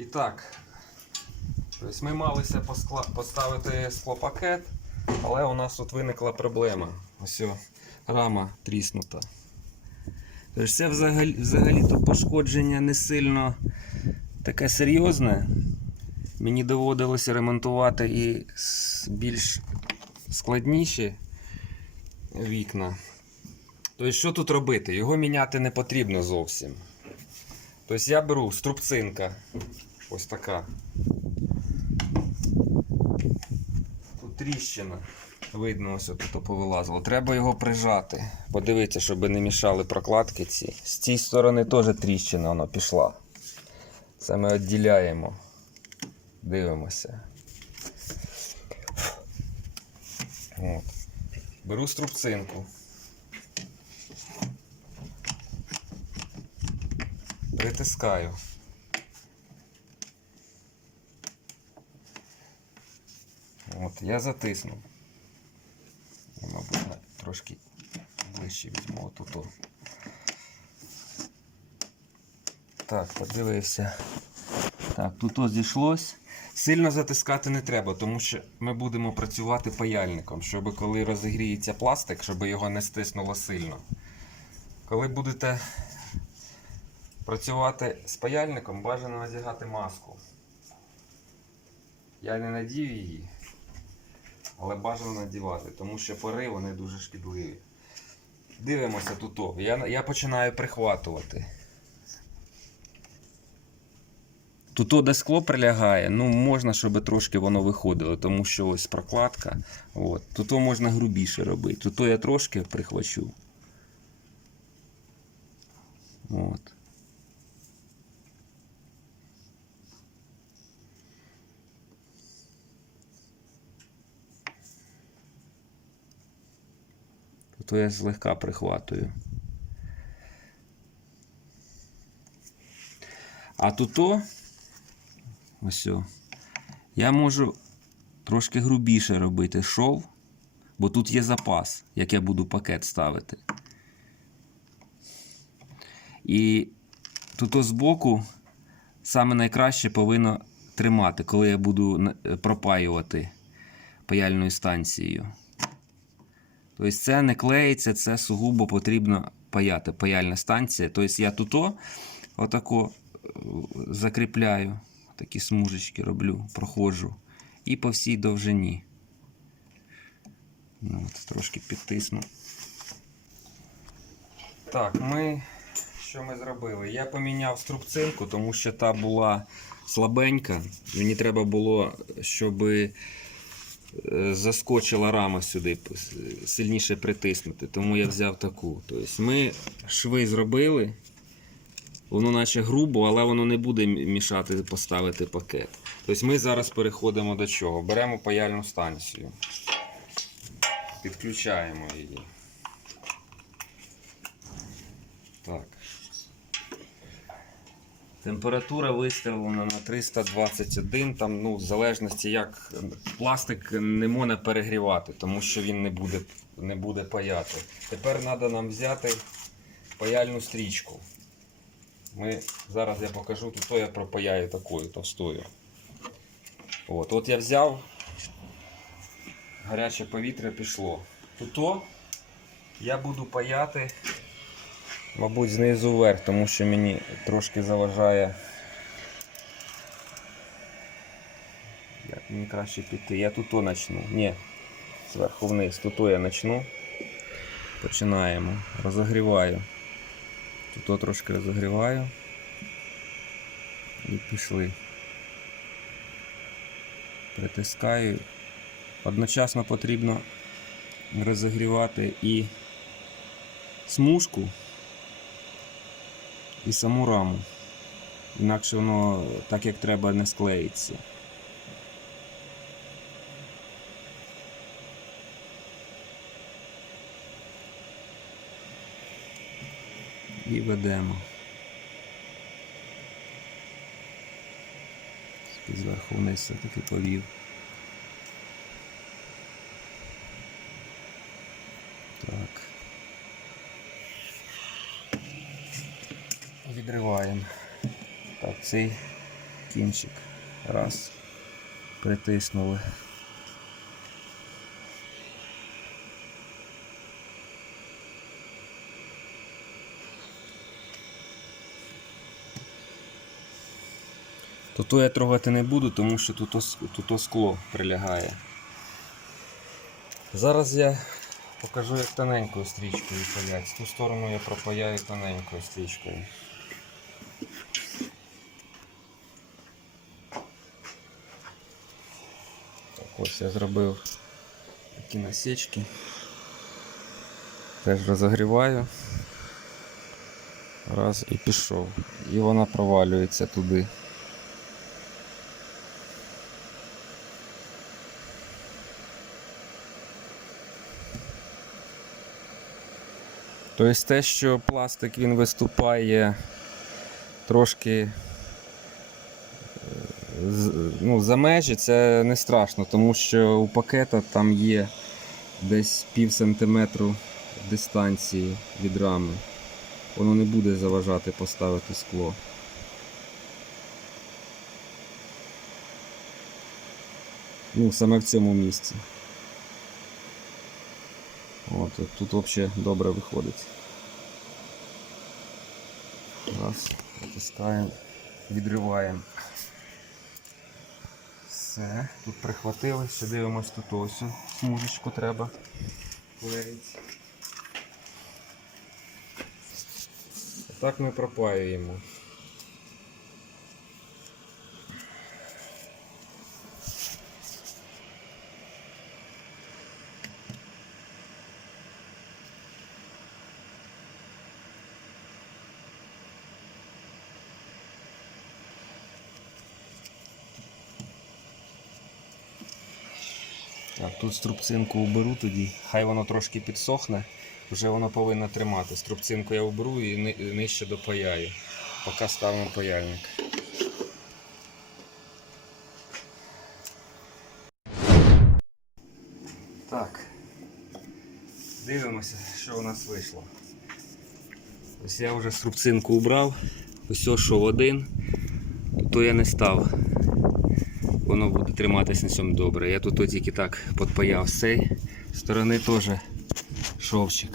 І так, тобто ми малися поставити склопакет, але у нас тут виникла проблема. Ось рама тріснута. Тобто це взагалі, взагалі-то пошкодження не сильно таке серйозне. Мені доводилося ремонтувати і більш складніші вікна. Тобто, що тут робити? Його міняти не потрібно зовсім. Тобто я беру струбцинка. Ось така. Тут тріщина. Видно, ось тут повилазило. Треба його прижати. Подивіться, щоб не мішали прокладки ці. З цієї сторони теж тріщина воно пішла. Це ми відділяємо. Дивимося. От. Беру струбцинку. Притискаю. От, я затиснув. Я, мабуть, на- трошки ближче візьму отут. Так, подивився. Так, тут ось зійшлось. Сильно затискати не треба, тому що ми будемо працювати паяльником, щоб коли розігріється пластик, щоб його не стиснуло сильно. Коли будете працювати з паяльником, бажано надягати маску. Я не надію її, але бажано надівати, тому що пори вони дуже шкідливі. Дивимося тут. Я, я починаю прихватувати. Тут де скло прилягає, ну можна, щоб трошки воно виходило, тому що ось прокладка. От. Тут можна грубіше робити. Тут я трошки прихвачу. От. Тут я злегка прихватую. А тут о, ось я можу трошки грубіше робити шов, бо тут є запас, як я буду пакет ставити. І тут збоку саме найкраще повинно тримати, коли я буду е, пропаювати паяльною станцією. Тобто це не клеїться, це сугубо потрібно паяти. Паяльна станція. Тобто я тут отако е, закріпляю, такі смужечки роблю, проходжу. І по всій довжині. Ну, от, трошки підтисну. Так, ми. Що ми зробили? Я поміняв струбцинку, тому що та була слабенька. Мені треба було, щоб заскочила рама сюди, сильніше притиснути. Тому я взяв таку. Тобто ми шви зробили. Воно наче грубо, але воно не буде мішати поставити пакет. Тобто ми зараз переходимо до чого? Беремо паяльну станцію. Підключаємо її. Температура виставлена на 321, там, ну, в залежності як пластик не можна перегрівати, тому що він не буде, не буде паяти. Тепер треба нам взяти паяльну стрічку. Ми, зараз я покажу, тут я пропаяю такою товстою. От, от я взяв, гаряче повітря пішло. Тут я буду паяти Мабуть, знизу вверх, тому що мені трошки заважає. Як мені краще піти? Я тут то начну. Ні, зверху вниз. Тут я начну. Починаємо. Розогріваю. Тут трошки розогріваю. І пішли. Притискаю. Одночасно потрібно розогрівати і смужку і саму раму. Інакше воно так як треба не склеїться. І ведемо. Зверху вниз все-таки повів. Так. Відриваємо. Так, цей кінчик. Раз. Притиснули. Тут я трогати не буду, тому що тут, тут ос- скло прилягає. Зараз я покажу, як тоненькою стрічкою паять. Ту сторону я пропаяю тоненькою стрічкою. Ось я зробив такі насічки. Теж розогріваю. Раз і пішов. І вона провалюється туди. Тобто те, що пластик він виступає трошки ну, за межі, це не страшно, тому що у пакета там є десь пів сантиметру дистанції від рами. Воно не буде заважати поставити скло. Ну, саме в цьому місці. От, тут взагалі добре виходить. Раз, натискаємо, відриваємо. Все, тут прихватили, ще дивимось тут ось смужечку треба клеїти. Так ми пропаюємо. Так, тут струбцинку уберу тоді, хай воно трошки підсохне, вже воно повинно тримати. Струбцинку я уберу і ни- нижче допаяю. Поки ставимо паяльник. Так. Дивимося, що у нас вийшло. Ось я вже струбцинку убрав. Ось йшов один, то я не став воно буде триматися на цьому добре. Я тут тільки так підпаяв з цієї сторони теж шовчик.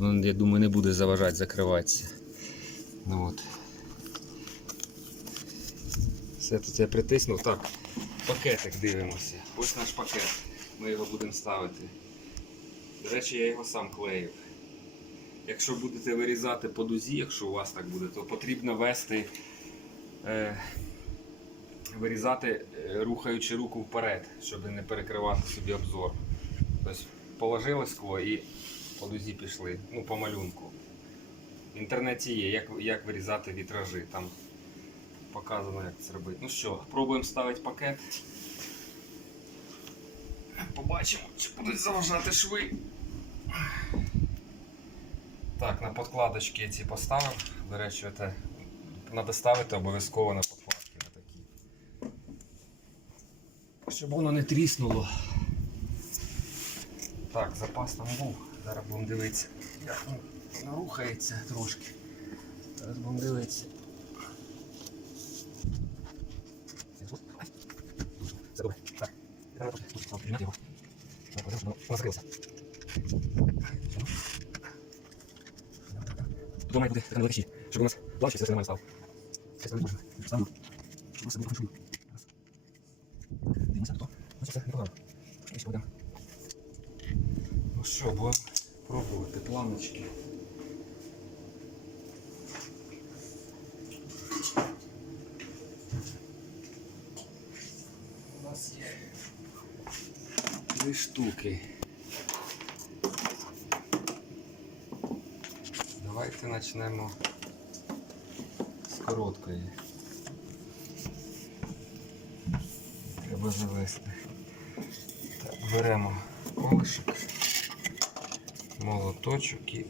Він, я думаю, не буде заважати закриватися. Ну, от. Все тут я притиснув. Так, пакетик дивимося. Ось наш пакет. Ми його будемо ставити. До речі, я його сам клеїв. Якщо будете вирізати по дузі, якщо у вас так буде, то потрібно вести. Е, вирізати, е, рухаючи руку вперед, щоб не перекривати собі обзор. Тобто положили скло і по дузі пішли, ну по малюнку. В інтернеті є, як, як вирізати вітражі, там показано, як це робити. Ну що, пробуємо ставити пакет. Побачимо, чи будуть заважати шви. Так, на подкладочки я ці поставив. До речі, це треба ставити обов'язково на такі. Щоб воно не тріснуло. Так, запас там був. Зараз будемо дивитися, як воно рухається трошки. Зараз будемо дивитися. Все добре. Так. Тут має бути невеличкі, щоб у нас плавчий все нормально став. Все стане можна. Щоб у нас не. Дивимося, то. Ну, це непогано. Ще будемо. Ну що, будемо пробувати планочки. У нас є три штуки. Давайте почнемо з короткої. Треба завести. Так, беремо колишок, молоточок і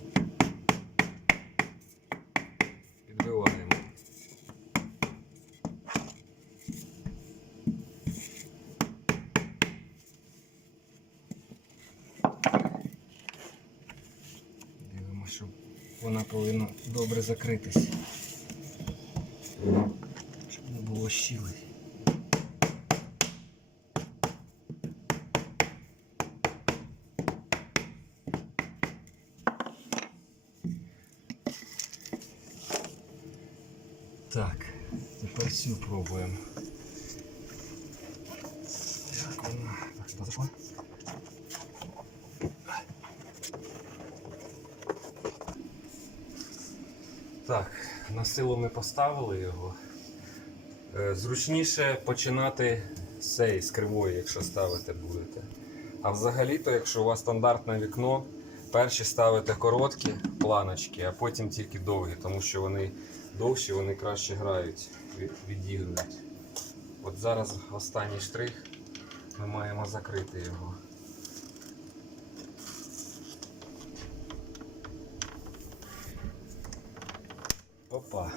підбиваємо. Дивимося, щоб вона повинна добре закритись. Щоб не було трощили. Так, цю пробуємо. Вона? Так, сюди зайшла? Так, на силу ми поставили його. Е, Зручніше починати з з кривої, якщо ставити будете. А взагалі-то, якщо у вас стандартне вікно, перші ставите короткі планочки, а потім тільки довгі, тому що вони довші, вони краще грають, відігрують. От зараз останній штрих, ми маємо закрити його. Опа.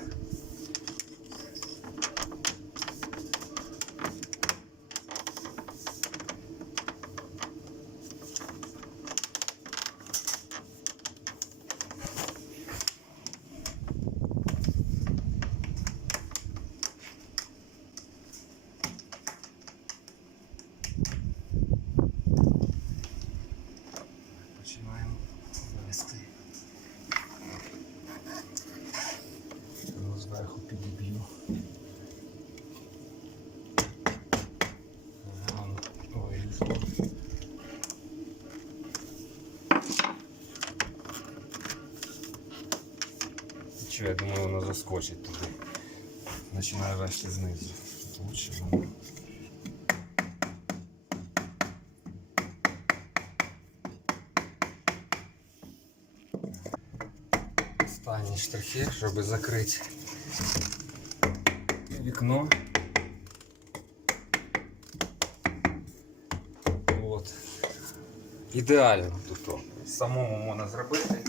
я думаю, воно заскочить туди. Починаю вести знизу. Лучше воно. Останні штрихи, щоб закрити вікно. От. Ідеально тут. о. Самому можна зробити.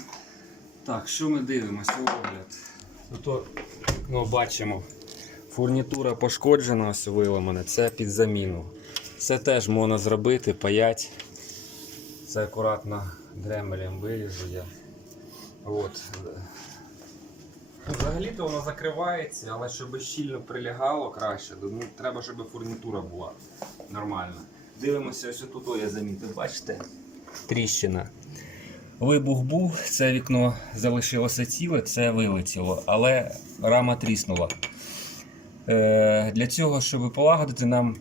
Так, що ми дивимося огляд? Тут вікно бачимо. Фурнітура пошкоджена, ось виламана, це під заміну. Це теж можна зробити, паять. Це акуратно дремелем виріжу я. От. Взагалі-то воно закривається, але щоб щільно прилягало краще, ну, треба, щоб фурнітура була нормальна. Дивимося, ось тут я замітив, бачите? Тріщина. Вибух був, це вікно залишилося ціле, це вилетіло, але рама тріснула. Е, для цього, щоб полагодити, нам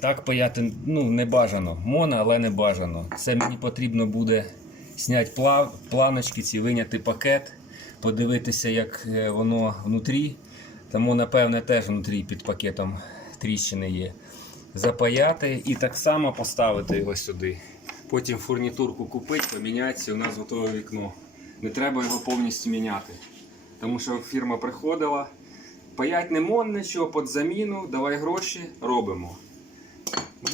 так паяти ну, не бажано. Моно, але не бажано. Це мені потрібно буде зняти пла- планочки, ці виняти пакет, подивитися, як е, воно внутрі. Тому, напевне, теж внутрі під пакетом тріщини є. Запаяти і так само поставити його сюди. Потім фурнітурку купити, поміняти, і у нас готове вікно. Не треба його повністю міняти. Тому що фірма приходила, паять не мон нічого під заміну, давай гроші, робимо.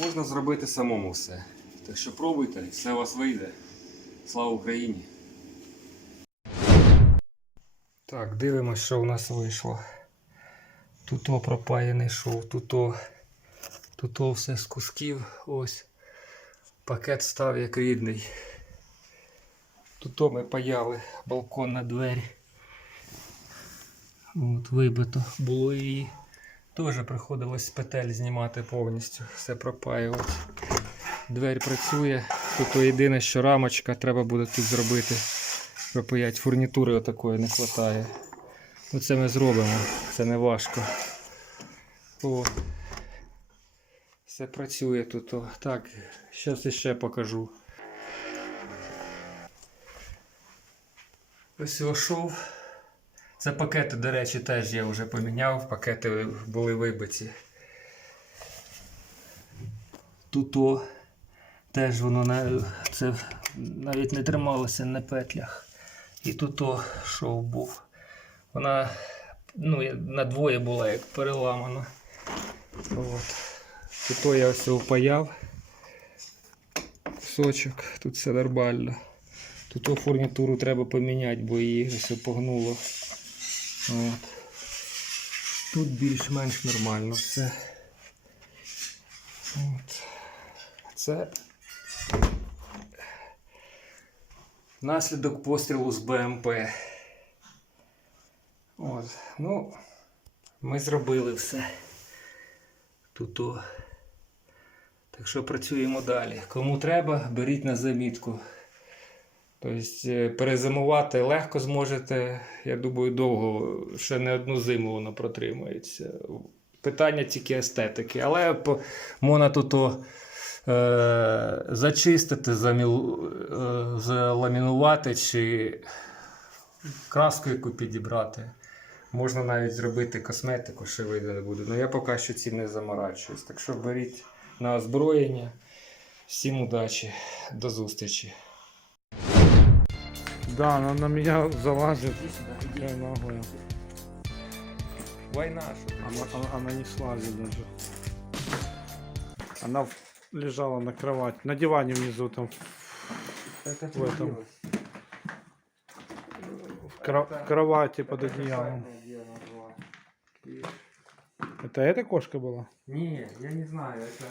Можна зробити самому все. Так що пробуйте, все у вас вийде. Слава Україні! Так, дивимось, що у нас вийшло. Тут пропаяний шов, тут о, тут о все з кусків. Ось. Пакет став як рідний. Тут ми паяли балкон на двері. От, вибито було її. Теж приходилось з петель знімати повністю, все пропаювати. Двері працює. Тут єдине, що рамочка треба буде тут зробити. Пропаять. Фурнітури отакої не вистачає. Це ми зробимо, це не важко. О. Все працює тут. О. Так, зараз іще покажу. Ось його шов. Це пакети, до речі, теж я вже поміняв. Пакети були вибиті. Тут о, теж воно на, це навіть не трималося на петлях. І тут о, шов був. Вона ну, надвоє була як переламана. От. Тут о я ось впаяв. Сочок, тут все нормально. Тут фурнітуру треба поміняти, бо її ось погнуло. От. Тут більш-менш нормально все. От. Це наслідок пострілу з БМП. От. Ну, ми зробили все. Тут. о. Так що працюємо далі. Кому треба, беріть на замітку. Тобто е, перезимувати легко зможете. Я думаю, довго, ще не одну зиму воно протримається. Питання тільки естетики. Але можна тут е, зачистити, заміл, е, заламінувати чи краску яку підібрати. Можна навіть зробити косметику, що вийде не буде. Ну я поки що цим не заморачуюсь. Так що беріть на озброєння. Всім удачі, до зустрічі. Да, она на меня залазит. Какая наглая. Война, що ти Она, хочеш? она- она не слазит даже. Она в- лежала на кровати, на диване внизу там. Це в этом. В, кро- в кровати под одеялом. Это эта кошка была? Не, я не знаю, это